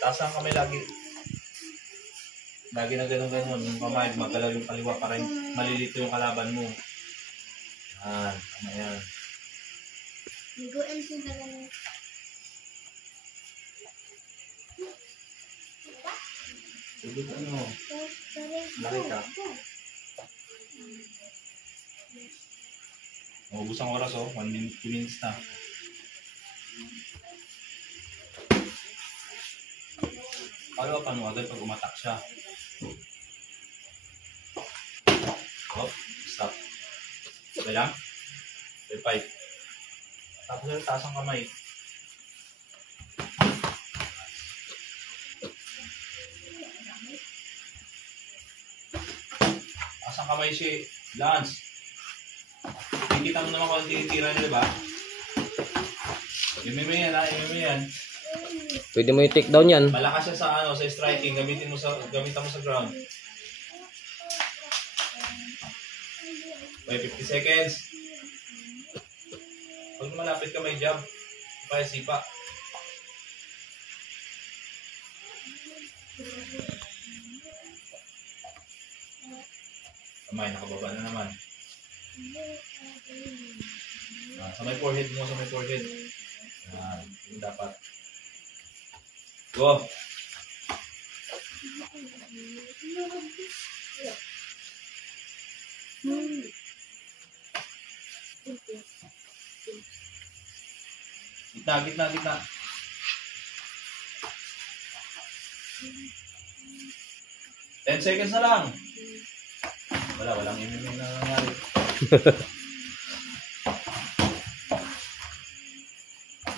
Taas ang kamay lagi. Lagi na ganun-ganun. Yung kamay, magalaw yung kaliwa para malilito yung kalaban mo. Yan. Tama yan. Higuan sila ganun. Sige, ano? Laki ka. Maubos ang oras, oh. 1 minute, 2 minutes na. Follow up mo agad pag umatak siya. Oh, stop. Okay lang? Okay, 5. Tapos yung taas ang kamay. Taas ang kamay si Lance. Kita mo naman kung ang tinitira niya, diba? MMA yan, ha? MMA yan. Pwede mo i-take down yan. Malakas siya sa ano, sa striking, gamitin mo sa ground. By 50 seconds. Pag malapit ka may jab, kaya sipa. Kamay, nakababa na naman. Sa may forehead mo, sa may forehead. Yung dapat. Go! Gitna. 10 seconds na lang. Walang MMA na nangyari.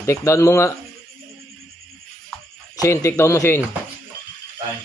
Take down mo nga. Shane, take down mo, Shane. Time.